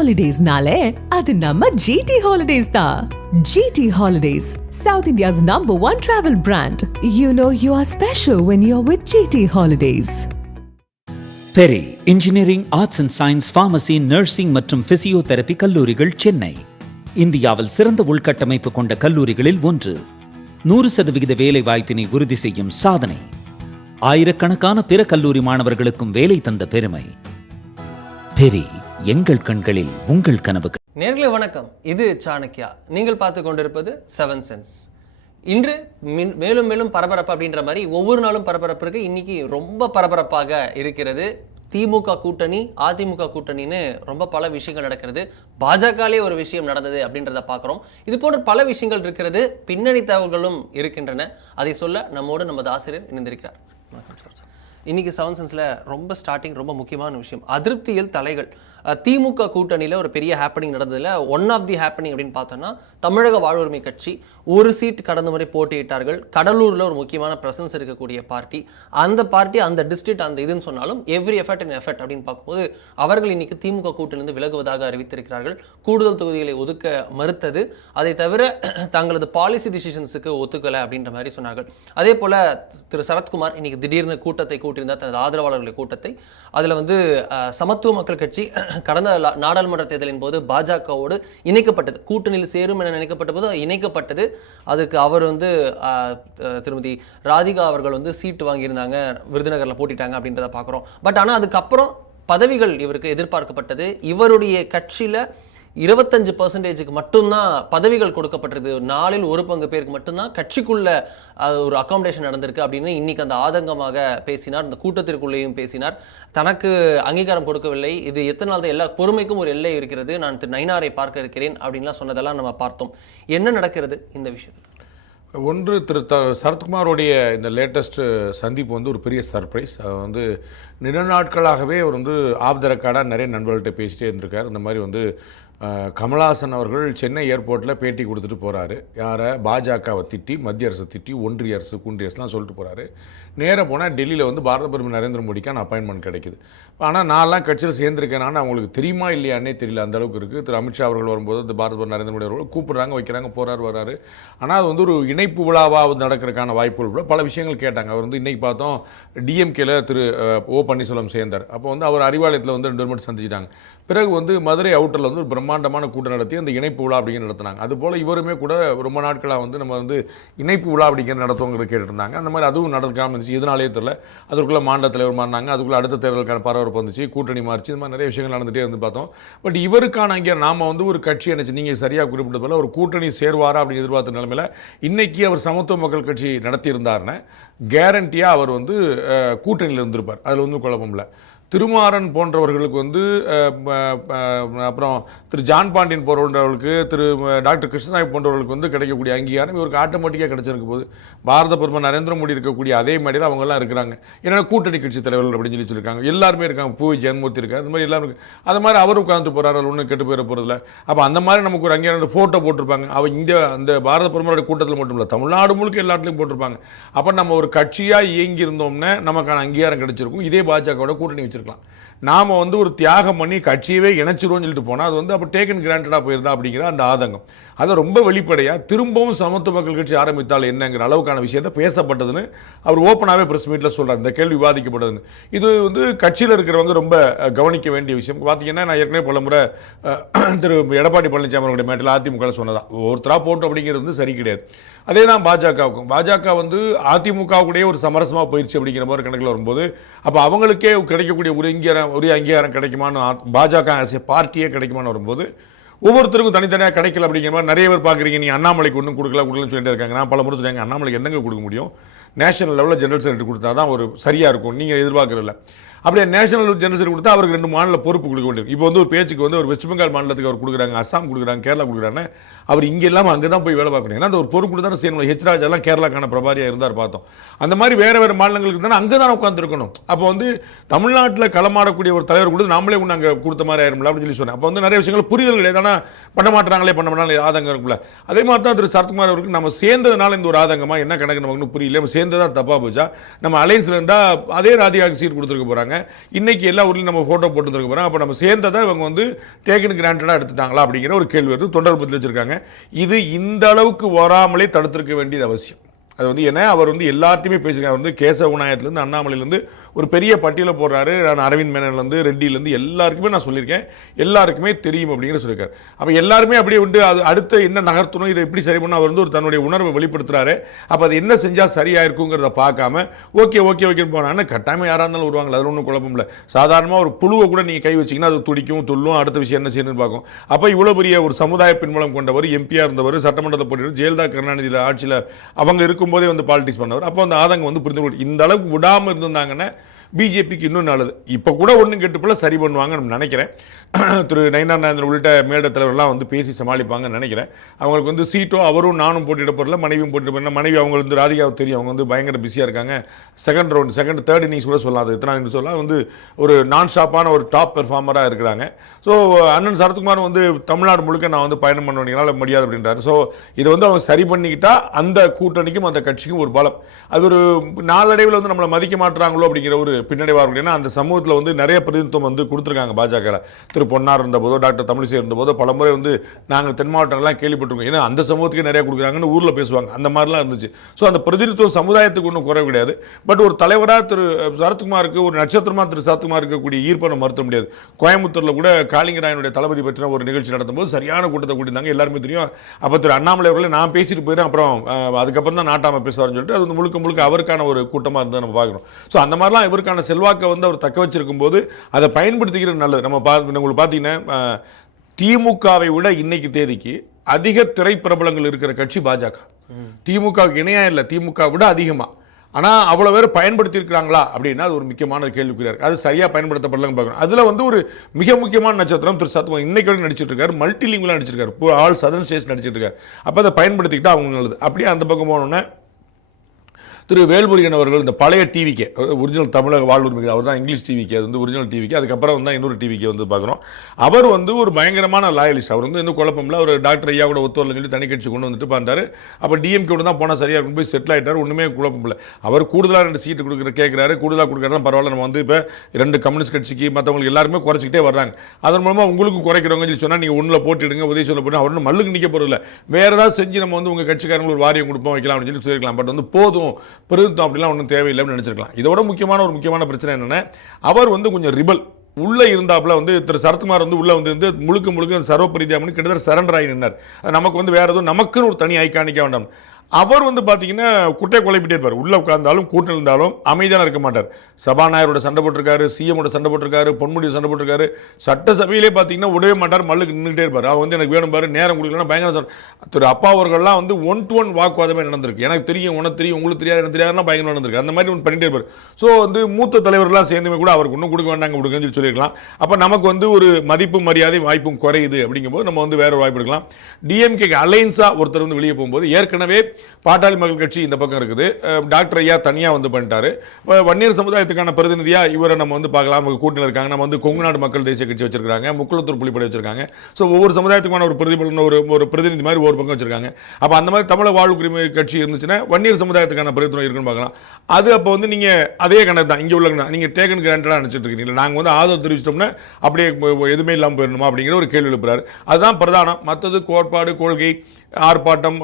Holidays-nale, adu namma GT Holidays da. GT Holidays, South India's #1 travel brand. You know you are special when you're with GT Holidays. Peri engineering, arts and science, pharmacy, nursing மற்றும் physiotherapy கல்லூரிகள் சென்னை. இந்தியாவில் சிறந்த உள்கட்டமைப்பு கொண்ட கல்லூரிகளில் ஒன்று. 100% வேலை வாய்ப்பினை உறுதி செய்யும் சாதனை. ஆயிரக்கணக்கான பிற கல்லூரி மாணவர்களுக்கும் வேலை தந்த பெருமை. பெரி, எங்கள் கண்களில் உங்கள் கனவுகள். நேர்களே வணக்கம், இது சாணக்கியா. நீங்கள் பார்த்து கொண்டிருப்பது 7 சென்ஸ். இன்று மேலும் மேலும் பரபரப்பு அப்படின்ற மாதிரி ஒவ்வொரு நாளும் பரபரப்பு இருக்கு. இன்னைக்கு ரொம்ப பரபரப்பாக இருக்கிறது. திமுக கூட்டணி, அதிமுக கூட்டணின்னு ரொம்ப பல விஷயங்கள் நடக்கிறது. பாஜகலே ஒரு விஷயம் நடந்தது அப்படின்றத பார்க்குறோம். இது போன்ற பல விஷயங்கள் இருக்கிறது. பின்னணி தகவல்களும் இருக்கின்றன. அதை சொல்ல நம்மோடு நமது ஆசிரியர் இணைந்திருக்கிறார். வணக்கம் சார். இன்னைக்கு 7 சென்ஸ்ல ரொம்ப ரொம்ப முக்கியமான விஷயம், அதிருப்தியில் தலைகள். திமுக கூட்டணியில் ஒரு பெரிய ஹேப்பனிங் நடந்ததில் ஒன் ஆஃப் தி ஹேப்பனிங் அப்படின்னு பார்த்தோன்னா, தமிழக வாழ்வுரிமை கட்சி ஒரு சீட் கடந்த முறை போட்டியிட்டார்கள். கடலூரில் ஒரு முக்கியமான பிரசன்ஸ் இருக்கக்கூடிய பார்ட்டி. அந்த பார்ட்டி, அந்த டிஸ்ட்ரிக்ட், அந்த இதுன்னு சொன்னாலும் எவ்ரி எஃபர்ட் இன் எஃபர்ட் அப்படின்னு பார்க்கும்போது அவர்கள் இன்னைக்கு திமுக கூட்டணியிலிருந்து விலகுவதாக அறிவித்திருக்கிறார்கள். கூடுதல் தொகுதிகளை ஒதுக்க மறுத்தது. அதை தவிர தங்களது பாலிசி டிசிஷன்ஸுக்கு ஒத்துக்கலை அப்படின்ற மாதிரி சொன்னார்கள். அதே போல் திரு சரத்குமார் இன்னைக்கு திடீர்னு கூட்டத்தை கூட்டியிருந்தார், தனது ஆதரவாளர்களுடைய கூட்டத்தை. அதில் சமத்துவ மக்கள் கட்சி கடந்த நாடாளுமன்ற தேர்தலின் போது பாஜகவோடு இணைக்கப்பட்டது, கூட்டணியில் சேரும் என நினைக்கப்பட்ட போது இணைக்கப்பட்டது. அதுக்கு அவர் திருமதி ராதிகா அவர்கள் சீட்டு வாங்கியிருந்தாங்க, விருதுநகரில் போட்டிட்டாங்க அப்படின்றத பார்க்குறோம். பட் ஆனால் அதுக்கப்புறம் பதவிகள் இவருக்கு எதிர்பார்க்கப்பட்டது. இவருடைய கட்சியில் 25% மட்டும்தான் பதவிகள் கொடுக்கப்பட்டிருக்கு. 4 1 பங்கு பேருக்கு மட்டும்தான் கட்சிக்குள்ள ஒரு அகாமடேஷன் நடந்திருக்கு அப்படின்னு இன்னைக்கு அந்த ஆதங்கமாக பேசினார். இந்த கூட்டத்திற்குள்ளேயும் பேசினார். தனக்கு அங்கீகாரம் கொடுக்கவில்லை, இது எத்தனை நாள் தான், எல்லா பொறுமைக்கும் ஒரு எல்லை இருக்கிறது, நான் திரு நயினாரை பார்க்க இருக்கிறேன் அப்படின்லாம் சொன்னதெல்லாம் நம்ம பார்த்தோம். என்ன நடக்கிறது இந்த விஷயத்தில்? ஒன்று, திரு சரத்குமாரோடைய இந்த லேட்டஸ்ட் சந்திப்பு ஒரு பெரிய சர்ப்ரைஸ். நில நாட்களாகவே அவர் ஆஃப் த ரெக்கார்டாக நிறைய நண்பர்கள்ட்ட பேசிட்டே இருந்திருக்கார். இந்த மாதிரி கமல்ஹாசன் அவர்கள் சென்னை ஏர்போர்ட்டில் பேட்டி கொடுத்துட்டு போகிறாரு. யாரை? பாஜகவை திட்டி, மத்திய அரசு திட்டி, ஒன்றிய அரசு, ஒன்றிய அரசுலாம் சொல்லிட்டு போகிறாரு. நேராக போனால் டெல்லியில் பாரத பிரதமர் நரேந்திர மோடிக்கான அப்பாயின்மெண்ட் கிடைக்குது. ஆனால் நான்லாம் கட்சியில் சேர்ந்துருக்கேனான்னு அவங்களுக்கு தெரியுமா இல்லையானே தெரியல, அந்த அளவுக்கு இருக்குது. திரு அமித்ஷா அவர்கள் வரும்போது இந்த பாரத பிரதமர் நரேந்திர மோடி அவர்கள் கூப்பிட்றாங்க, வைக்கிறாங்க, போகிறாரு, வராரு. ஆனால் அது ஒரு இணைப்பு விழாவாக நடக்கிறதுக்கான வாய்ப்புகள் கூட பல விஷயங்கள் கேட்டாங்க. அவர் இன்றைக்கி பார்த்தோம், டிஎம்கேல திரு ஓ பன்னீர்செல்வம் சேர்ந்தார். அப்போ அவர் அறிவாலயத்தில் 2 மட்டும் சந்திச்சிட்டாங்க. பிறகு மதுரை அவுட்டரில் ஒரு பிரம்மாண்டமான கூட்டம் நடத்தி அந்த இணைப்பு விழா அப்படிங்கிற நடத்தினாங்க. அதுபோல் இவருமே கூட ரொம்ப நாட்களாக நம்ம இணைப்பு விழா அப்படிங்கிற நடத்துவங்க கேட்டுருந்தாங்க. அந்த மாதிரி அதுவும் நடக்காமல் இருந்துச்சு. இதனாலே தெரியல. அதுக்குள்ளே மாநில தலைவர் மாறினாங்க, அதுக்குள்ளே அடுத்த தேர்தலுக்கான பரபரப்பு வந்துச்சு, கூட்டணி மாறிச்சு. இந்த மாதிரி நிறைய விஷயங்கள் நடந்துகிட்டே பார்த்தோம். பட் இவருக்கான அங்கே நாம் ஒரு கட்சி நினச்சி நீங்கள் சரியாக குறிப்பிட்டது போல் ஒரு கூட்டணி சேர்வாரா அப்படின்னு எதிர்பார்த்த நிலைமையில் இன்றைக்கி அவர் சமத்துவ மக்கள் கட்சி நடத்தியிருந்தாருன்னு கேரண்டியாக அவர் கூட்டணியில் இருந்திருப்பார். அதில் குழப்பம் இல்லை. திருமாறன் போன்றவர்களுக்கு அப்புறம் திரு ஜான் பாண்டியன் போன்றவர்களுக்கு, திரு டாக்டர் கிருஷ்ணசாமி போன்றவர்களுக்கு கிடைக்கக்கூடிய அங்கீகாரம் இவருக்கு ஆட்டோமேட்டிக்காக கிடைச்சிருக்கும் போது பாரத பிரதமர் நரேந்திர மோடி இருக்கக்கூடிய அதே மேடையில் அவங்கெல்லாம் இருக்கிறாங்க. ஏன்னா கூட்டணி கட்சி தலைவர்கள் அப்படின்னு சொல்லியிருக்காங்க. எல்லாருமே இருக்காங்க. பூவி ஜெயன்மூர்த்தி இருக்காங்க. அந்த மாதிரி எல்லாரும் இருக்கு. அது மாதிரி அவரும் உட்காந்து போகிறாரு, ஒன்றும் கெட்டு போயிட போகிறதில்ல. அப்போ அந்த மாதிரி நமக்கு ஒரு அங்கீகாரம் ஃபோட்டோ போட்டிருப்பாங்க. அவங்க அந்த பாரத பிரதமருடைய கூட்டத்தில் மட்டும் இல்லை, தமிழ்நாடு முழுக்க எல்லாத்துலையும் போட்டிருப்பாங்க. அப்போ நம்ம ஒரு கட்சியாக இயங்கி இருந்தோம்னா நமக்கான அங்கீகாரம் கிடைச்சிருக்கும். இதே பாஜகவோட கூட்டணி வச்சிருக்கலாம். நாம் ஒரு தியாகம் பண்ணி கட்சியவே இணைச்சிருவோம்னு சொல்லிட்டு போனால் அது அப்போ டேக்கன் கிராண்டடாக போயிருந்தா அப்படிங்கிற அந்த ஆதங்கம். அதை ரொம்ப வெளிப்படையாக திரும்பவும் சமத்துவ மக்கள் கட்சி ஆரம்பித்தால் என்னங்கிற அளவுக்கான விஷயத்தை பேசப்பட்டதுன்னு அவர் ஓப்பனாகவே பிரஸ் மீட்டில் சொல்கிறார். இந்த கேள்வி விவாதிக்கப்பட்டதுன்னு. இது கட்சியில் இருக்கிறவங்க ரொம்ப கவனிக்க வேண்டிய விஷயம். பார்த்தீங்கன்னா, நான் ஏற்கனவே பல முறை திரு எடப்பாடி பழனிசாமி அவருடைய மேட்டில் அதிமுக சொன்னதான், ஒருத்தராக போட்டு அப்படிங்கிறது சரி கிடையாது. அதே தான் பாஜகவுக்கும். பாஜக அதிமுகவுடைய ஒரு சமரசமாக போயிடுச்சு அப்படிங்கிற மாதிரி கணக்கில் வரும்போது அப்போ அவங்களுக்கே கிடைக்கக்கூடிய ஒரு அங்கீகாரம் கிடைக்குமான்னு, பாஜக பார்ட்டியே கிடைக்குமான்னு வரும்போது ஒவ்வொருத்தருக்கும் தனித்தனியாக கிடைக்கல அப்படிங்கிற மாதிரி நிறைய பேர் பார்க்குறீங்க. நீங்கள் அண்ணாமலைக்கு ஒன்றும் கொடுக்கலன்னு சொல்லிட்டு இருக்காங்க. நான் பல முறை சொல்லுவாங்க, அண்ணாமலைக்கு என்னங்க கொடுக்க முடியும்? நேஷனல் லெவலில் ஜெனரல் செக்ரட்டரி கொடுத்தா தான் ஒரு சரியாக இருக்கும், நீங்கள் எதிர்பார்க்குறதில்ல. அப்படியே நேஷனல் ஜெனரல் கொடுத்தா அவருக்கு 2 மாநில பொறுப்பு கொடுக்க வேண்டியது. இப்போ ஒரு பேச்சுக்கு ஒரு வெஸ்ட் பெங்கால் மாநிலத்துக்கு அவர் கொடுக்குறாங்க, அஸ்ஸாம் கொடுக்குறாங்க, கேரளா கொடுக்குறாங்க. அவர் இங்கே இல்லாமல் அங்கே தான் போய் வேலை பார்க்கணும். ஏன்னா அந்த ஒரு பொறுப்பு தான் செய்யணும். ஹெச்ராஜ் எல்லாம் கேரளாக்கான பிரபாரியாக இருந்தார் பார்த்தோம். அந்த மாதிரி வேறு மாநிலங்களுக்கு தானே அங்கே தான் உட்காந்துருக்கணும். அப்போ தமிழ்நாட்டில் களமாடக்கூடிய ஒரு தலைவர் கொடுத்து நாமளே ஒன்று அங்கே கொடுத்த மாதிரி ஆயிரும்ல அப்படின்னு சொல்லி சொன்னேன். அப்போ நிறைய விஷயங்கள் புரிதல் கிடையாது. ஆனால் பண்ண மாட்டாங்களே ஆதங்கம் இருக்குல்ல. அதே மாதிரி தான் திரு சரத்குமார் அவருக்கு நம்ம சேர்ந்ததுனால இந்த ஒரு ஆதங்கமாக என்ன கணக்கு நமக்கு புரியல. நம்ம சேர்ந்ததான் தப்பாக போச்சா? நம்ம அலைன்ஸில் இருந்தால் அதே ராதிகாவுக்கு சீட் கொடுத்துருக்க போகிறாங்க. போகிறாங்க. இன்னைக்கு எல்லா ஊர்லையும் நம்ம ஃபோட்டோ போட்டு இருக்க போகிறோம். அப்போ நம்ம சேர்ந்ததை இவங்க வந்து டேக்கன் கிராண்டடாக எடுத்துட்டாங்களா அப்படிங்கிற ஒரு கேள்வி வருது. தொண்டர் பற்றி வச்சிருக்காங்க. இது இந்த அளவுக்கு வராமலே தடுத்திருக்க வேண்டியது அவசியம். அது வந்து ஏன்னா அவர் வந்து எல்லாத்தையுமே பேசுகிறார். வந்து கேசவ விநாயகத்துலேருந்து அண்ணாமலையிலேருந்து ஒரு பெரிய பட்டியலை போடுறாரு. நான் அரவிந்த் மேனன்லேருந்து ரெட்டிலேருந்து எல்லாருக்குமே நான் சொல்லியிருக்கேன், எல்லாருக்குமே தெரியும் அப்படிங்கிற சொல்லியிருக்காரு. அப்போ எல்லாருமே அப்படியே வந்து அது அடுத்த என்ன நகர்த்தணும், இதை எப்படி சரி பண்ணணும், அவர் வந்து ஒரு தன்னுடைய உணர்வை வெளிப்படுத்துறாரு. அப்போ அது என்ன செஞ்சால் சரியாக இருக்குங்கிறத பார்க்காம ஓகேன்னு போனாங்கன்னா கட்டாயமாக யாராக இருந்தாலும் வருவாங்க. அதில் ஒன்றும் குழப்பம் இல்லை. சாதாரணமாக ஒரு புழுவை கூட நீங்கள் கை வச்சிங்கன்னா அது துடிக்கும் துள்ளும், அடுத்த விஷயம் என்ன செய்யணும்னு பார்க்கும். அப்போ இவ்வளோ பெரிய ஒரு சமுதாய பின்புலம் கொண்டவர், எம்பியாக இருந்தவர், சட்டமன்றத்தை போட்டிட்டு ஜெயலலிதா கருணாநிதியில் ஆட்சியில் அவங்க இருக்கும்போதே வந்து பாலிடிக்ஸ் பண்ணவர். அப்போ அந்த ஆதங்கம் வந்து புரிந்து இந்த அளவுக்கு விடாமல் இருந்திருந்தாங்கன்னா பிஜேபிக்கு இன்னும் நல்லது. இப்போ கூட ஒன்றும் கெட்டுப்போல சரி பண்ணுவாங்கன்னு நினைக்கிறேன். திரு நயினார் நாகேந்திரன் உள்ளிட்ட மேலிட தலைவர்கள்லாம் வந்து பேசி சமாளிப்பாங்கன்னு நினைக்கிறேன். அவங்களுக்கு வந்து சீட்டோ அவரும் நானும் போட்டியிட போகிறல, மனைவியும் போட்டிட்டு போகிறேன். மனைவி அவங்க வந்து ராதிகாவுக்கு தெரியும், அவங்க வந்து பயங்கர பிஸியாக இருக்காங்க. செகண்ட் தேர்ட் இன்னிங்ஸ் கூட சொல்லலாம், அது எத்தனை சொல்லலாம், வந்து ஒரு நான் ஸ்டாப்பான ஒரு டாப் பெர்ஃபார்மராக இருக்கிறாங்க. ஸோ அண்ணன் சரத்குமார் வந்து தமிழ்நாடு முழுக்க நான் வந்து பயணம் பண்ண வேண்டியனால முடியாது அப்படின்றாரு. ஸோ இதை வந்து அவங்க சரி பண்ணிக்கிட்டா அந்த கூட்டணிக்கும் அந்த கட்சிக்கும் ஒரு பலம். அது ஒரு நாளடைவில் வந்து நம்மளை மதிக்க மாட்டுறாங்களோ அப்படிங்கிற ஒரு பின்னடைவாக. ஏன்னா அந்த சமூகத்தில் வந்து நிறைய பிரதிநிதித்துவம் வந்து கொடுத்துருக்காங்க பாஜக. திரு பொன்னார் இருந்தபோதோ டாக்டர் தமிழிசை இருந்தபோதோ பல முறை வந்து நாங்கள் தென் மாவட்டங்கள்லாம் கேள்விப்பட்டிருக்கோம். ஏன்னா அந்த சமூகத்துக்கு நிறைய கொடுக்குறாங்கன்னு ஊரில் பேசுவாங்க, அந்த மாதிரிலாம் இருந்துச்சு. ஸோ அந்த பிரதிநிதித்துவம் சமுதாயத்துக்கு ஒன்றும் குறைவு கிடையாது. பட் ஒரு தலைவராக திரு சரத்குமாருக்கு, ஒரு நட்சத்திரமாக திரு சரத்குமார் இருக்கக்கூடிய ஈர்ப்பை நம்ம மறுத்த முடியாது. கோயம்புத்தூரில் கூட காளிங்கராயனுடைய தளபதி பற்றின ஒரு நிகழ்ச்சி நடத்தும்போது சரியான கூட்டத்தை கூட்டியிருந்தாங்க, எல்லாருமே தெரியும். அப்போ திரு அண்ணாமலை அவர்களை நான் பேசிட்டு போயிடும், அப்புறம் அதுக்கப்புறம் தான் நாட்டாமல் பேசுவார்னு சொல்லிட்டு அது வந்து முழுக்க அவருக்கான ஒரு கூட்டமாக இருந்தால் நம்ம பார்க்கணும். ஸோ அந்த மாதிரிலாம் இவருக்கான செல்வாக்கை வந்து அவர் தக்க வச்சிருக்கும் போது அதை பயன்படுத்திக்கிறது நல்லது. நம்ம உங்களுக்கு பார்த்தீங்கன்னா திமுகவை விட இன்னைக்கு தேதிக்கு அதிக திரைப்பிரபலங்கள் இருக்கிற கட்சி பாஜக. திமுகவுக்கு இணையா இல்லை, திமுக விட அதிகமா. ஆனால் அவ்வளோ பேர் பயன்படுத்தியிருக்கிறாங்களா அப்படின்னா அது ஒரு முக்கியமான கேள்விக்குறியா இருக்கு. அது சரியாக பயன்படுத்தப்படலன்னு பார்க்கணும். அதில் வந்து ஒரு மிக முக்கியமான நட்சத்திரம் திரு சரத்குமார் இன்னைக்கு வரைக்கும் நடிச்சிட்டு இருக்காரு, மல்டிலிங்குவலாக நடிச்சிருக்காரு, ஆல் சதர்ன் ஸ்டேட்ஸ் நடிச்சிட்டு இருக்காரு. அப்போ அதை பயன்படுத்திக்கிட்டா அவங்க நல்லது. அப்படியே அந்த பக்கம் போனோன்னே திரு வேல்முருகன் அவர்கள் இந்த பழைய டிவிக்கு ஒரிஜினல் தமிழக வாழ்வுரிமை, அவர் தான் இங்கிலீஷ் டிவிக்கு, அது வந்து ஒரிஜினல் டிவிக்கு, அதுக்கப்புறம் தான் இன்னொரு டிவிக்கு வந்து பார்க்குறோம். அவர் வந்து ஒரு பயங்கரமான லாயலிஸ்ட். அவர் வந்து இன்னும் குழப்பமில்ல. அவர் டாக்டர் ஐயா கூட ஒத்துவரில் சொல்லி தனி கட்சி கொண்டு வந்துட்டு பார்த்தாரு. அப்போ டிஎம்கே கூட தான் போனால் சரியாக இருக்கும், போய் செட்டில் ஆகிட்டார். ஒன்றுமே குழப்பமில்லை. அவர் கூடுதலாக 2 சீட்டு கேட்குறாரு, கூடுதலாக கொடுக்குறாரு பரவாயில்ல. நம்ம வந்து இப்போ 2 கம்யூனிஸ்ட் கட்சிக்கு மற்றவங்களுக்கு எல்லாருமே குறைச்சிக்கிட்டே வர்றாங்க. அதன் மூலமாக உங்களுக்கு குறைக்கிறவங்க சொல்லி சொன்னால் நீங்கள் ஒன்றில் போட்டிடுங்க, உதவி சொல்ல போட்டு அவர் மல்லுக்கு நிற்க போகிறதில்ல. வேறு ஏதாவது செஞ்சு நம்ம வந்து உங்கள் கட்சிக்காரங்களுக்கு ஒரு வாரியம் கொடுப்போம் வைக்கலாம் அப்படின்னு சொல்லி சொல்லியிருக்கலாம். பட் வந்து போதும் பெருந்தம் அப்படிலாம் தேவையில்லைன்னு நினைச்சிருக்கலாம். இதோட முக்கியமான பிரச்சனை என்னன்னா, அவர் வந்து கொஞ்சம் ரிபல் உள்ள இருந்தாப்புல வந்து திரு சரத்குமார் வந்து உள்ள வந்து முழுக்க சர்வபரிதியாமனு கிட்டத்தட்ட சரண்டர் ஆகி நின்றார். நமக்கு வந்து வேற எதுவும் நமக்குன்னு ஒரு தனி ஐக்கானிக்க வேண்டாம். அவர் வந்து பார்த்தீங்கன்னா குட்டை குழப்பிட்டே இருப்பார். உள்ளே உட்கார்ந்தாலும் கூட்டில் இருந்தாலும் அமைதியாக இருக்க மாட்டார். சபாநாயகரோட சண்டை போட்டிருக்காரு, சிஎமோட சண்டை போட்டிருக்காரு, பொன்முடியோட சண்டை போட்டிருக்காரு. சட்டசபையிலே பார்த்தீங்கன்னா உடவே மாட்டார், மல்லுக்கு நின்றுட்டே இருப்பார். அவர் வந்து எனக்கு வேணும் பாரு, நேரம் கொடுக்கலாம் பயங்கர. திரு அப்பா அவர்கள்லாம் வந்து 1-to-1 வாக்குவாதமே நடந்திருக்கு. எனக்கு தெரியும், உனக்கு தெரியும், உங்களுக்கு தெரியாது, எனக்கு தெரியாதுன்னா பயங்கரம் நடந்திருக்கு. அந்த மாதிரி ஒன்று பண்ணிட்டே இருப்பார். ஸோ வந்து மூத்த தலைவர்கள்லாம் சேர்ந்துமே கூட அவருக்கு இன்னும் கொடுக்க வேண்டாங்க கொடுக்குன்னு சொல்லியிருக்கலாம். அப்போ நமக்கு வந்து ஒரு மதிப்பு மரியாதை வாய்ப்பும் குறையுது. அப்படிங்கும்போது நம்ம வந்து வேற ஒரு வாய்ப்பு எடுக்கலாம். டிஎம்கே அலைன்ஸாக ஒருத்தர் வந்து வெளியே போகும்போது ஏற்கனவே பாட்டாளி மக்கள் கட்சி இந்த பக்கம் இருக்குது, டாக்டர் ஐயா தனியாக வந்து பண்ணிட்டாரு. வன்னியர் சமுதாயத்துக்கான பிரதிநிதியா இவரை நம்ம வந்து பார்க்கலாம். அவங்க கூட்டணியில் இருக்காங்க. நம்ம வந்து கொங்கு நாடு மக்கள் தேசிய கட்சி வச்சிருக்காங்க, முக்குளத்தூர் புலிப்படை வச்சிருக்காங்க. ஸோ ஒவ்வொரு சமுதாயத்துக்கான ஒரு பிரதிபலன் ஒரு பிரதிநிதி மாதிரி ஒரு பக்கம் வச்சிருக்காங்க. அப்போ அந்த மாதிரி தமிழக வாழ்வுரிமை கட்சி இருந்துச்சுன்னா வன்னியர் சமுதாயத்துக்கான பிரதிநிதி இருக்குன்னு பார்க்கலாம். அது அப்போ வந்து நீங்கள் அதே கணக்கு தான் இங்கே உள்ள நீங்கள் டேக்கன் கிராண்டடாக நினச்சிட்டு இருக்கீங்க. நாங்கள் வந்து ஆதரவு தெரிவிச்சிட்டோம்னா அப்படியே எதுவுமே இல்லாமல் போயிடணுமா அப்படிங்கிற ஒரு கேள்வி எழுப்புறாரு. அதுதான் பிரதானம். மற்றது கோட்பாடு, கொள்கை, ஆர்ப்பாட்டம்,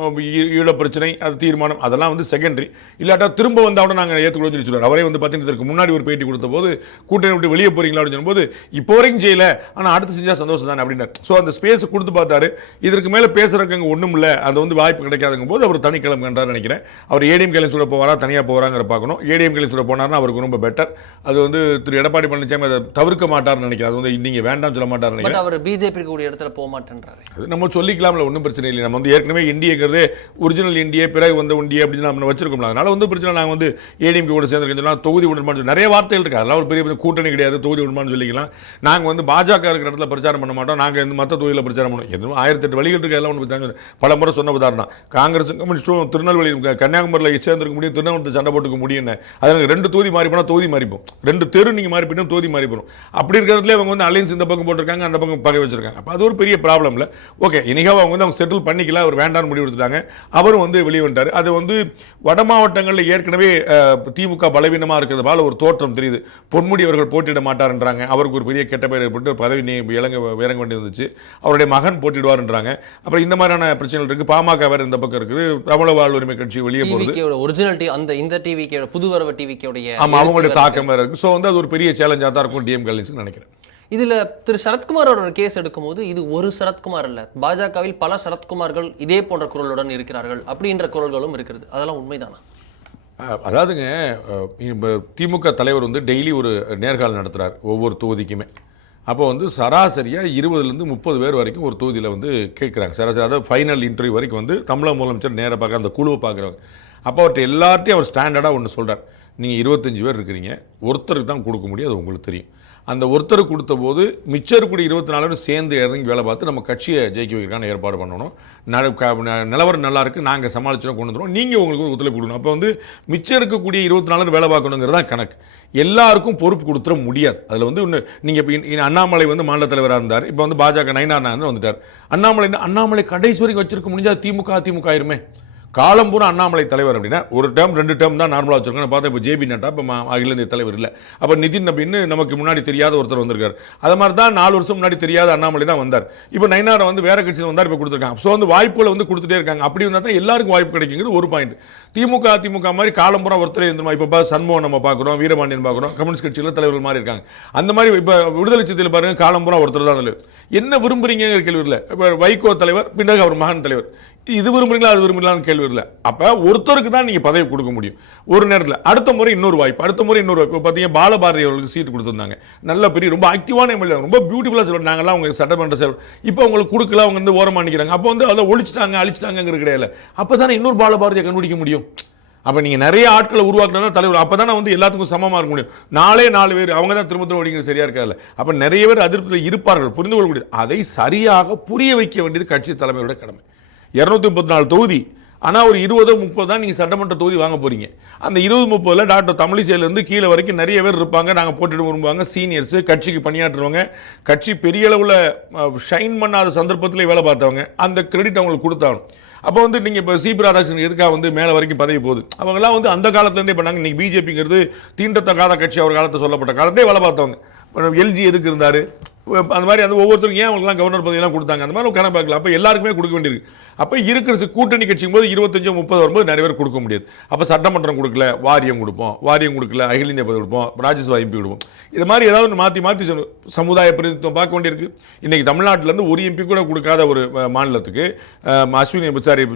ஈழ பிரச்சனை, அது தீர்மானம், அதெல்லாம் வந்து செகண்டரி. இல்லாட்டா திரும்ப வந்தால் நாங்கள் ஏற்றுக்கொள்ள சொல்லுவார். அவரே வந்து பார்த்தீங்கன்னா முன்னாடி ஒரு பேட்டி கொடுத்த போது கூட்டணி விட்டு வெளியே போறீங்களா அப்படின்னு சொல்லும்போது இப்போ வரைக்கும் செய்யல, ஆனால் அடுத்து செஞ்சால் சந்தோஷம் தானே அப்படின்னாரு. ஸோ அந்த ஸ்பேஸ் கொடுத்து பார்த்தாரு. இதற்கு மேலே பேசுறதுக்கு அங்கே ஒன்றும் இல்லை, அது வந்து வாய்ப்பு கிடைக்காதுங்கும் போது அவர் தனி கிளம்பு கண்டார் நினைக்கிறேன். அவர் ஏடிஎம்கே சொல்ல போவாரா தனியாக போகிறாங்கிற பார்க்கணும். ஏடிஎம்கே சொல்ல போனார்னா அவருக்கு ரொம்ப பெட்டர். அது வந்து திரு எடப்பாடி பழனிசாமி அதை தவிர்க்க மாட்டார்னு நினைக்கிறேன். அது வந்து நீங்கள் வேண்டாம் சொல்ல மாட்டார் நினைக்கிறேன். அவர் பிஜேபி கூடிய இடத்துல போக மாட்டேன்றாரு. அது நம்ம சொல்லிக்கலாம்ல, ஒன்றும் பிரச்சனை இல்லை. நம்ம வந்து ஏற்கனவே இந்தியங்கிறது ஒரிஜினல் இந்தியா, பிறகு வந்து இந்தியா அப்படின்னு நம்ம வச்சிருக்கோம். அதனால வந்து பிரச்சனை. நாங்கள் வந்து ஏடிஎம்கே கூட சேர்ந்துருக்கோம், தொகுதி உடன்பாடு நிறைய வார்த்தைகள் இருக்கு. அதெல்லாம் ஒரு பெரிய கூட்டணி கிடையாது, தொகுதி உடன்பாடு சொல்லிக்கலாம். நாங்கள் வந்து பாஜக இருக்கிற இடத்துல பிரச்சாரம் பண்ண மாட்டோம், நாங்கள் வந்து மற்ற தொகுதியில் பிரச்சாரம் பண்ணுவோம். எதுவும் 1008 வழிகள் இருக்கு. எல்லாம் ஒன்று பல முறை சொன்ன உதாரணம் காங்கிரஸ் கம்யூனிஸ்டும் திருநெல்வேலி கன்னியாகுமரியில் சேர்ந்துருக்க முடியும், திருநெல்வேலி சண்டை போட்டுக்க முடியும். அதற்கு 2 தொகுதி மாறி போனால் தொகுதி மாறிப்போம், 2 தெரு நீங்கள் மாறி போயிட்டோம் தொகுதி மாறி போகிறோம். அப்படி இருக்கிறதுல அவங்க வந்து அலையன்ஸ் இந்த பக்கம் போட்டிருக்காங்க, அந்த பக்கம் பகை வச்சிருக்காங்க. அப்போ அது ஒரு பெரிய ப்ராப்ளம் இல்லை. ஓகே, இனிக்காக அவங்க வந்து அவங்க செட்டில் பண்ணிக்கல, அவர் வேண்டாம்னு முடிவு எடுத்துட்டாங்க. அவரும் வந்து வெளியே வந்துட்டார். அது வந்து வட மாவட்டங்களில் ஏற்கனவே திமுக பலவீனமாக இருக்கிறதுனால ஒரு தோற்றம் தெரியுது. பொன்முடி அவர்கள் போட்டியிட மாட்டார்ன்றாங்க. அவருக்கு ஒரு பெரிய கெட்ட பெயர் ஏற்பட்டு பதவி இறங்க வேண்டி வந்துச்சு. அவருடைய மகன் போட்டிடுவார்ன்றாங்க. அப்புறம் இந்த மாதிரியான பிரச்சனைகள் இருக்குது. பாமக வேறு இந்த பக்கம் இருக்குது. தமிழக வாழ் உரிமை கட்சி வெளியே போகுது. ஒரிஜினல் இந்த டிவிக்கு புதுவரவு டிவிக்கு அவங்களுடைய தாக்கம் வேறு இருக்குது. ஸோ வந்து அது ஒரு பெரிய சேலஞ்சாக தான் இருக்கும் டிஎம்கே நினைக்கிறேன். இதுல திரு சரத்குமாரோட ஒரு கேஸ் எடுக்கும்போது இது ஒரு சரத்குமார் இல்ல, பாஜகவில் பல சரத்குமார்கள் இதே போன்ற குரலுடன் இருக்கிறார்கள் அப்படின்ற குரல்களும் இருக்கிறது. அதெல்லாம் உண்மைதானா? அதாவதுங்க, இப்போ திமுக தலைவர் வந்து டெய்லி ஒரு நேர்காணல் நடத்துகிறார் ஒவ்வொரு தொகுதிக்குமே. அப்போ வந்து சராசரியாக 20லேருந்து 30 பேர் வரைக்கும் ஒரு தொகுதியில் வந்து கேட்குறாங்க. சராசரி அதாவது ஃபைனல் இன்டர்வியூ வரைக்கும் வந்து தமிழக முதலமைச்சர் நேராக பார்க்க அந்த குழுவை பார்க்குறவங்க. அப்போ அவர்கிட்ட எல்லார்ட்டையும் அவர் ஸ்டாண்டர்டாக ஒன்று சொல்கிறார். நீங்கள் 25 பேர் இருக்கிறீங்க, ஒருத்தருக்கு தான் கொடுக்க முடியும், அது உங்களுக்கு தெரியும். அந்த ஒருத்தருக்கு கொடுத்த போது மிச்சம் இருக்கக்கூடிய 24 பேர் சேர்ந்து இறங்கி வேலை பார்த்து நம்ம கட்சியை ஜெயிக்க வைக்கிறதுக்கான ஏற்பாடு பண்ணணும். நிலவரம் நல்லா இருக்குது, நாங்கள் சமாளிச்சோம், கொண்டு வந்துடும், நீங்கள் உங்களுக்கு ஒத்துழைப்பு கொடுக்கணும். அப்போ வந்து மிச்சம் இருக்கக்கூடிய 24 வேலை பார்க்கணுங்கிறது தான் கணக்கு. எல்லாருக்கும் பொறுப்பு கொடுத்துட முடியாது. அதில் வந்து ஒன்று, நீங்கள் இப்போ அண்ணாமலை வந்து மாநில தலைவராக இருந்தார். இப்போ வந்து பாஜக நயினார் வந்துட்டார். அண்ணாமலை கடைசி வரைக்கும் வச்சிருக்க முடிஞ்சால் திமுக ஆயிருமே. காலம்பூரா அண்ணாமலை தலைவர் அப்படின்னா ஒரு டேர்ம் 2 டேர்ம் தான் நார்மலாக வச்சிருக்கோம். பார்த்தா இப்போ ஜேபி நட்டா இப்போ அகில இந்திய தலைவர் இல்லை. அப்போ நிதின் நபின்னு நமக்கு முன்னாடி தெரியாத ஒருத்தர் வந்திருக்காரு. அது மாதிரி தான் 4 வருஷம் முன்னாடி தெரியாத அண்ணாமலை தான் வந்தார். இப்போ நயினாரை வந்து வேற கட்சியில் வந்தார், இப்போ கொடுத்துருக்காங்க. ஸோ வந்து வாய்ப்புகளை வந்து கொடுத்துட்டே இருக்காங்க. அப்படி வந்தால் தான் எல்லாருக்கும் வாய்ப்பு கிடைக்குங்கிறது ஒரு பாயிண்ட். திமுக மாதிரி காலம்பூரா ஒருத்தர் இருந்தோம். இப்போ சண்முகம் நம்ம பார்க்குறோம், வீரபாண்டியன் பார்க்குறோம், கம்யூனிஸ்ட் கட்சியில் தலைவர்கள் மாதிரி இருக்காங்க. அந்த மாதிரி இப்போ விடுதலை சிறுத்தையில் பாருங்க, காலம்பூரா ஒருத்தர் தான் தலைவர். என்ன விரும்புறீங்க கேள்வி இல்லை. இப்போ வைகோ தலைவர், பின்னாடி அவர் மகன் தலைவர். இது விரும்புறீங்களா அது விரும்புறீங்களான்னு கேள்வி இல்லை. அப்போ ஒருத்தருக்கு தான் நீங்கள் பதவி கொடுக்க முடியும் ஒரு நேரத்தில். அடுத்த முறை இன்னொரு வாய்ப்பு. பார்த்தீங்கன்னா பாலபாரதி அவர்களுக்கு சீட்டு கொடுத்துருந்தாங்க. நல்ல பெரிய ரொம்ப ஆக்டிவான எம்எல்ஏ, ரொம்ப பியூட்டிஃபுல்லாக சொல்லுவாங்க. நாங்கள்லாம் அவங்க சட்டமன்ற செயல் இப்போ அவங்களுக்கு கொடுக்கல, அவங்க வந்து ஓரமாக நிற்கிறாங்க. அப்போ வந்து அதை அழிச்சிட்டாங்கிறது கிடையாது. அப்போ தானே இன்னொரு பாலபாரதியை கண்டுபிடிக்க முடியும். அப்போ நீங்கள் நிறைய ஆட்களை உருவாக்குனா தலைவர், அப்போ தானே வந்து எல்லாத்துக்கும் சமமாக இருக்க முடியும். 4 பேர் அவங்க தான் திரும்ப அப்படிங்கிறது சரியா இருக்காது. அப்போ நிறைய பேர் அதிருப்தியில் இருப்பார்கள், புரிந்து கொள்ளக்கூடியது. அதை சரியாக புரிய வைக்க வேண்டியது கட்சி தலைமையோட கடமை. 234 தொகுதி, ஆனால் ஒரு 20-30 தான் நீங்கள் சட்டமன்ற தொகுதி வாங்க போறீங்க. அந்த 20-30 டாக்டர் தமிழிசையிலேருந்து கீழே வரைக்கும் நிறைய பேர் இருப்பாங்க. நாங்கள் போட்டுட்டு விரும்புவாங்க, சீனியர்ஸ், கட்சிக்கு பணியாற்றுறவங்க, கட்சி பெரிய அளவில் ஷைன் பண்ணாத சந்தர்ப்பத்தில் வேலை பார்த்தவங்க. அந்த கிரெடிட் அவங்களுக்கு கொடுத்தாங்க. அப்போ வந்து நீங்கள் இப்போ சிபி ராதாகிருஷ்ணன் எதுக்காக வந்து மேலே வரைக்கும் பதவி போகுது? அவங்கெல்லாம் வந்து அந்த காலத்துலேருந்தே பண்ணாங்க. இன்னைக்கு பிஜேபிங்கிறது தீண்டத்தகாத கட்சி, அவர் காலத்தை சொல்லப்பட்ட காலத்தே வேலை பார்த்தவங்க. எல்ஜி எதுக்கு இருந்தார், அந்த மாதிரி அந்த ஒவ்வொருத்தருக்கும் ஏன் அவங்களுக்குலாம் கவர்னர் பதவியெல்லாம் கொடுத்தாங்க, அந்த மாதிரி கணக்கு பார்க்கல. அப்போ எல்லாருக்குமே கொடுக்க வேண்டியிருக்கு. அப்போ இருக்கிற கூட்டணி கட்சிக்கும் போது 25-30 வரும்போது நிறைய பேர் கொடுக்க முடியாது. அப்போ சட்டமன்றம் கொடுக்கல, வாரியம் கொடுக்கல, அகில இந்திய பதவி கொடுப்போம், ராஜ்யசபா எம்பி கொடுப்போம். இது மாதிரி ஏதாவது மாற்றி சமுதாய பிரதிநிதித்துவம் பார்க்க வேண்டியிருக்கு. இன்னைக்கு தமிழ்நாட்டிலேருந்து ஒரு எம்பி கூட கொடுக்காத ஒரு மாநிலத்துக்கு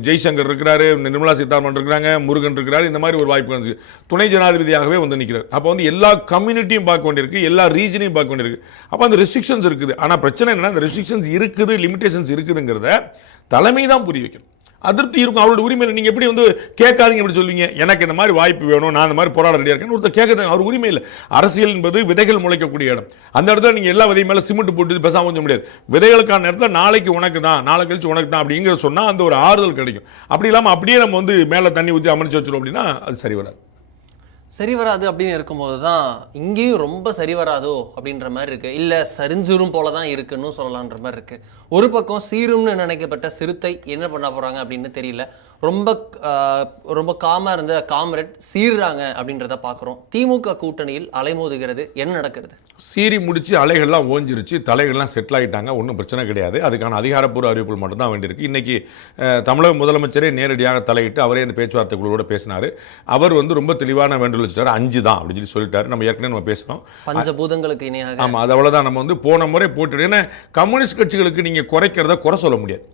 ஜெய்சங்கர் இருக்கிறாரு, நிர்மலா சீதாராமன் இருக்கிறாங்க, முருகன் இருக்கிறாரு. இந்த மாதிரி ஒரு வாய்ப்பு வந்து துணை ஜனாதிபதியாகவே வந்து நிற்கிறார். அப்போ வந்து எல்லா கம்யூனிட்டியும் பார்க்க வேண்டியிருக்கு, எல்லா ரீஜனையும் பார்க்க வேண்டியிருக்கு. அப்போ அந்த ரெஸ்ட்ரிக்ஷன்ஸ் இருக்குது. ஆனா பிரச்சனை என்னன்னா, அந்த ரெஸ்ட்ரிக்ஷன்ஸ் இருக்குது, லிமிடேஷன்ஸ் இருக்குதுங்கிறத தலைமை தான் புரிய வைக்கணும். அதிருப்தி இருக்கும், அவரோட உரிமையில் நீங்க எப்படி வந்து கேட்காதீங்க எப்படி சொல்வீங்க? எனக்கு இந்த மாதிரி வாய்ப்பு வேணும், நான் இந்த மாதிரி போராட ரெடியா இருக்கேன் ஒருத்தர் கேட்கறது அவர் உரிமை இல்லை. அரசியல் என்பது விதைகள் முளைக்கக்கூடிய இடம். அந்த இடத்துல நீங்க எல்லா விதை மேல சிமெண்ட் போட்டு பேசாம கொஞ்சம் முடியாது. விதைகளுக்கான இடத்துல நாளைக்கு உனக்கு தான், நாளை கழிச்சு உனக்கு தான் அப்படிங்கிற சொன்னா அந்த ஒரு ஆறுதல் கிடைக்கும். அப்படி இல்லாம அப்படியே நம்ம வந்து மேல தண்ணி ஊற்றி அமர்ச்சி வச்சிடும் அப்படின்னா அது சரி வராது. சரி வராது அப்படின்னு இருக்கும்போது தான் இங்கேயும் ரொம்ப சரி வராதோ அப்படின்ற மாதிரி இருக்கு. இல்லை சரிஞ்சிரும் போல தான் இருக்குன்னு சொல்லலான்ற மாதிரி இருக்கு. ஒரு பக்கம் சீரும்னு நினைக்கப்பட்ட சிறுத்தை என்ன பண்ண போறாங்க அப்படின்னு தெரியல. ரொம்ப காமா இருந்த காம்ரேட் சீர்றாங்க அப்படின்றத பார்க்குறோம். திமுக கூட்டணியில் அலைமோதுகிறது, என்ன நடக்கிறது? சீறி முடிச்சு அலைகள்லாம் ஓஞ்சிருச்சு, தலைகள்லாம் செட்டில் ஆகிட்டாங்க, ஒன்றும் பிரச்சனை கிடையாது. அதுக்கான அதிகாரப்பூர்வ அறிவிப்புகள் மட்டும்தான் வேண்டியிருக்கு. இன்னைக்கு தமிழக முதலமைச்சரே நேரடியாக தலையிட்டு அவரே அந்த பேச்சுவார்த்தை குழுவோட பேசினார். அவர் வந்து ரொம்ப தெளிவான வேண்டுகோள் வச்சுட்டார். 5 தான் அப்படின்னு சொல்லிட்டாரு. நம்ம ஏற்கனவே நம்ம பேசணும், பஞ்சபூதங்களுக்கு இணையாக. ஆமாம், அது அவ்வளோதான். நம்ம வந்து போன முறை போட்டு, ஏன்னா கம்யூனிஸ்ட் கட்சிகளுக்கு நீங்கள் குறைக்கிறத குறை சொல்ல முடியாது.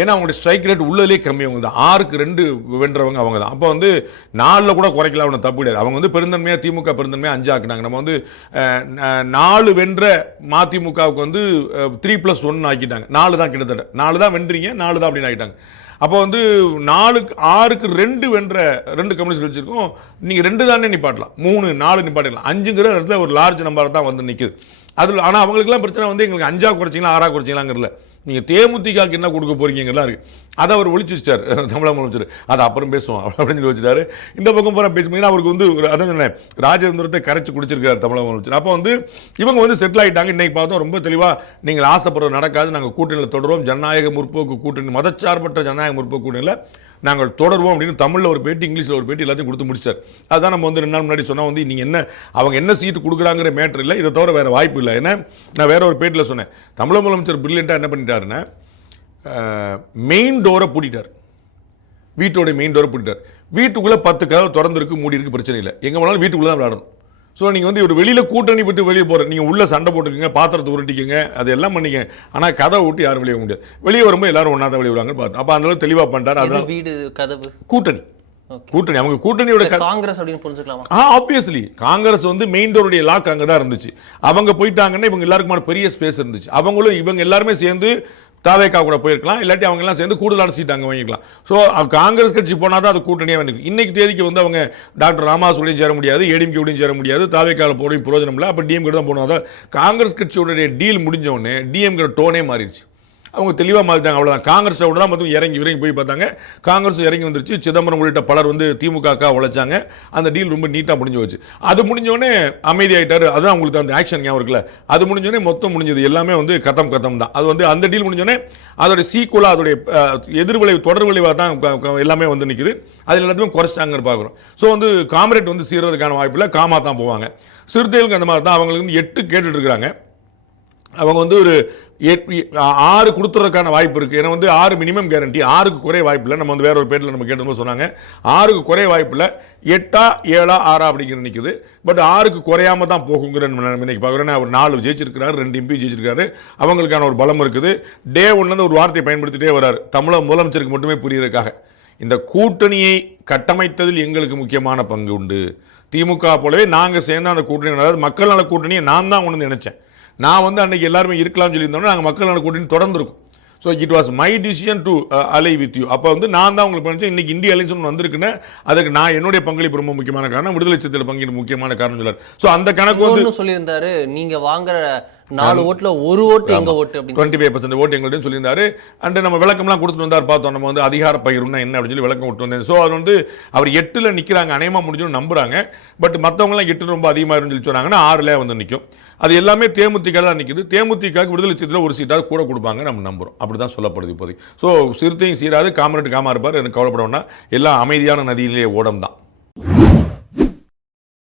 ஏன்னா அவங்களுடைய ஸ்ட்ரைக் ரேட் உள்ளே கம்மி. அவங்க தான் 6க்கு 2 வென்றவங்க அவங்க தான். அப்போ வந்து 4 கூட குறைக்கலாம், ஒன்றும் தப்பு கிடையாது. அவங்க வந்து பெருந்தன்மையாக திமுக பெருந்தன்மையாக 5 ஆக்குனாங்க. நம்ம வந்து 4 வென்ற மதிமுகவுக்கு வந்து 3+1 ஆக்கிட்டாங்க. 4 தான், கிட்டத்தட்ட 4 தான் வென்றீங்க, 4 தான் அப்படின்னு ஆகிட்டாங்க. அப்போ வந்து 6க்கு 2 வென்ற 2 கம்யூனிஸ்ட் வச்சிருக்கோம். நீங்கள் 2 தானே நிப்பாட்டலாம், 3, 4 நிப்பாட்டலாம். 5ங்கிற இடத்துல ஒரு லார்ஜ் நம்பர் தான் வந்து நிற்குது அதில். ஆனால் அவங்களுக்குலாம் பிரச்சனை வந்து எங்களுக்கு 5 குறைச்சிங்களா 6 குறைச்சிங்களாங்கிறல. நீங்கள் தேமுதிகக்கு என்ன கொடுக்க போறீங்கிறலாம் இருக்கு. அதை அவர் ஒழிச்சு வச்சிட்டார் தமிழக முதலமைச்சர். அதை அப்புறம் பேசுவோம் அப்படின்னு சொல்லி வச்சுட்டாரு. இந்த பக்கம் போகிற பேசும்போது அவருக்கு வந்து அதான் சொன்னேன், ராஜேந்திரத்தை கரைச்சி குடிச்சிருக்காரு தமிழக முதலமைச்சர். அப்போ வந்து இவங்க வந்து செட்டில் ஆகிட்டாங்க. இன்னைக்கு பார்த்தோம் ரொம்ப தெளிவாக, நீங்கள் ஆசைப்படுறது நடக்காது, நாங்கள் கூட்டணியில் தொடரும், ஜனநாயக முற்போக்கு கூட்டணி, மதச்சார்பற்ற ஜனநாயக முற்போக்கு கூட்டணியில் நாங்கள் தொடர்வோம் அப்படின்னு தமிழில் ஒரு பேட்டி, இங்கிலீஷில் ஒரு பேட்டி எல்லாத்தையும் கொடுத்து முடிச்சார். அதுதான் நம்ம வந்து 2 நாள் முன்னாடி சொன்னால் வந்து நீங்கள் என்ன அவங்க என்ன சீட்டு கொடுக்குறாங்கிற மேட்டர் இல்லை, இதை தவிர வேறு வாய்ப்பு இல்லை. ஏன்னா நான் வேற ஒரு பேட்டியில் சொன்னேன், தமிழக முதலமைச்சர் பிரில்லியண்ட்டாக என்ன பண்ணிட்டாருன்னா மெயின் டோரை பூட்டிட்டார், வீட்டோட மெயின் டோரை பூட்டிட்டார். வீட்டுக்குள்ளே 10 கதவு திறந்துருக்கு, மூடி இருக்கு, பிரச்சனை இல்லை, எங்கே வேணாலும் வீட்டுக்குள்ளே தான் விளையாடணும். ஸோ நீங்கள் வந்து ஒரு வெளியில் கூட்டணி விட்டு வெளியே போகிற, நீங்கள் உள்ள சண்டை போட்டுக்கோங்க, பாத்திரத்தை உருட்டிக்கங்க, அதெல்லாம் பண்ணிக்க, ஆனால் கதவை விட்டு யாரும் வெளியே முடியாது. வெளியே வரும்போது எல்லாரும் ஒன்றா தான் வெளியே விடுவாங்கன்னு பார்த்தோம். அப்போ அந்தளவு தெளிவாக பண்ணிட்டார். அதனால வீடு கதவு கூட்டணி அவங்க கூட்டணியோட காங்கிரஸ் அப்படின்னு புரிஞ்சுக்கலாமா? ஆப்வியஸ்லி காங்கிரஸ் வந்து மெயின் டோருடைய லாக் அங்கே தான் இருந்துச்சு. அவங்க போயிட்டாங்கன்னா இவங்க எல்லாருக்குமான பெரிய ஸ்பேஸ் இருந்துச்சு. அவங்களும் இவங்க எல்லாருமே சேர்ந்து தாவேக்கா கூட போயிருக்கலாம், இல்லாட்டி அவங்க எல்லாம் சேர்ந்து கூடுதலான சீட் அங்கே வாங்கிக்கலாம். ஸோ காங்கிரஸ் கட்சி போனால் தான் அது கூட்டணியாக வேண்டியது. இன்னைக்கு தேதிக்கு வந்து அவங்க டாக்டர் ராமதாஸோடையும் சேர முடியாது, ஏடிஎம்கேடையும் சேர முடியாது, தாவேக்காவில் போய் பிரயோஜனம் இல்லை. அப்போ டிஎம்கே தான் போனோம். அதான் காங்கிரஸ் கட்சியோடைய டீல் முடிஞ்ச உடனே டிஎம்கே டோனே மாறிடுச்சு. அவங்க தெளிவாக மாறிட்டாங்க, அவ்வளோதான். காங்கிரஸ் தான் வந்து இறங்கி போய் பார்த்தாங்க, காங்கிரஸ் இறங்கி வந்துருச்சு. சிதம்பரம் உள்ளிட்ட பலர் வந்து திமுக உழைச்சாங்க. அந்த டீல் ரொம்ப நீட்டாக முடிஞ்சு வச்சு. அது முடிஞ்சோடனே அமைதியாயிட்டாரு. அதுதான் உங்களுக்கு அந்த ஆக்ஷன் ஞாபகம் இருக்குல்ல, அது முடிஞ்சோடனே மொத்தம் முடிஞ்சது எல்லாமே வந்து கதம் தான். அது வந்து அந்த டீல் முடிஞ்சோடனே அதோட சீக்குவலாக அதோடைய எதிர்விளைவு தொடர் விளைவாக தான் எல்லாமே வந்து நிற்குது. அதில் எல்லாத்தையுமே குறைச்சிட்டாங்கன்னு பார்க்குறோம். ஸோ வந்து காம்ரேட் வந்து சீர்றதுக்கான வாய்ப்பு இல்லை, காமா தான் போவாங்க. சிறுத்தைகளுக்கு அந்த மாதிரி தான். அவங்களுக்கு வந்து 8 கேட்டுட்டு இருக்கிறாங்க. அவங்க வந்து ஒரு 6 கொடுத்துறதுக்கான வாய்ப்பு இருக்குது. ஏன்னா வந்து 6 மினிமம் கேரண்டி, 6க்கு குறைய வாய்ப்பு இல்லை. நம்ம வந்து வேற ஒரு பேட்டில் நம்ம கேட்டபோது சொன்னாங்க 6க்கு குறைய வாய்ப்பு இல்லை, 8 7 6 அப்படிங்கிற நிற்குது. பட் 6க்கு குறையாம தான் போகுங்கிற இன்னைக்கு பார்க்குறேன்னா அவர் 4 ஜெயிச்சிருக்கிறாரு, 2 எம்பி ஜெயிச்சிருக்காரு. அவங்களுக்கான ஒரு பலம் இருக்குது. டே 1 ஒரு வார்த்தையை பயன்படுத்திட்டே வராரு, தமிழக முதலமைச்சருக்கு மட்டுமே புரியறதுக்காக. இந்த கூட்டணியை கட்டமைத்ததில் எங்களுக்கு முக்கியமான பங்கு உண்டு. திமுக போலவே நாங்கள் சேர்ந்த அந்த கூட்டணி, அதாவது மக்கள் நல கூட்டணியை நான் தான் ஒன்று நினைச்சேன். நான் வந்து அன்னைக்கு எல்லாருமே இருக்கலாம்னு சொல்லியிருந்தோம்னா நாங்கள் மக்கள் நல கூட்டணி தொடர்ந்துருக்கும். So it was my decision to ally with you. அப்போ வந்து நான் தான் உங்களுக்கு நினைச்சேன். இன்னைக்கு இந்திய அலைன்ஸ் வந்திருக்குன்னு அதுக்கு நான் என்னுடைய பங்களிப்பு ரொம்ப முக்கியமான காரணம், விடுதலை சிறுத்தைகள் பங்கிட்டு முக்கியமான காரணம் சொல்லார். ஸோ அந்த கணக்கு வந்து சொல்லியிருந்தாரு, நீங்க வாங்குற 4 ஓட்டுல 1 ஓட்டு எங்க ஓட்டு, 25% ஓட்டு எங்கள்கிட்ட சொல்லியிருந்தாரு. அண்ட் நம்ம விளக்கம்லாம் கொடுத்துட்டு வந்தார், பார்த்தோம். நம்ம வந்து அதிகார பகிர்வுனா என்ன அப்படின்னு சொல்லி விளக்கம் விட்டு வந்தேன். ஸோ அது வந்து அவர் 8ல் நிற்கிறாங்க, அநேகமாக முடிஞ்சுன்னு நம்புறாங்க. பட் மற்றவங்களாம் 8 ரொம்ப அதிகமாக சொல்லி சொன்னாங்கன்னா 6ல் வந்து நிற்கும். அது எல்லாமே தேமுதிக தான் நிற்குது. தேமுதிகக்கு விடுதலை சிறுத்தையில் ஒரு சீட்டாக கூட கொடுப்பாங்க நம்ம நம்புறோம். அப்படி தான் சொல்லப்படுது இப்போதைக்கு. ஸோ சிறுத்தையும் சீராது, காமரேட் காமா இருப்பார், எனக்கு கவலைப்பட வேண்டாம். எல்லாம் அமைதியான நதியிலே ஓடம் தான்.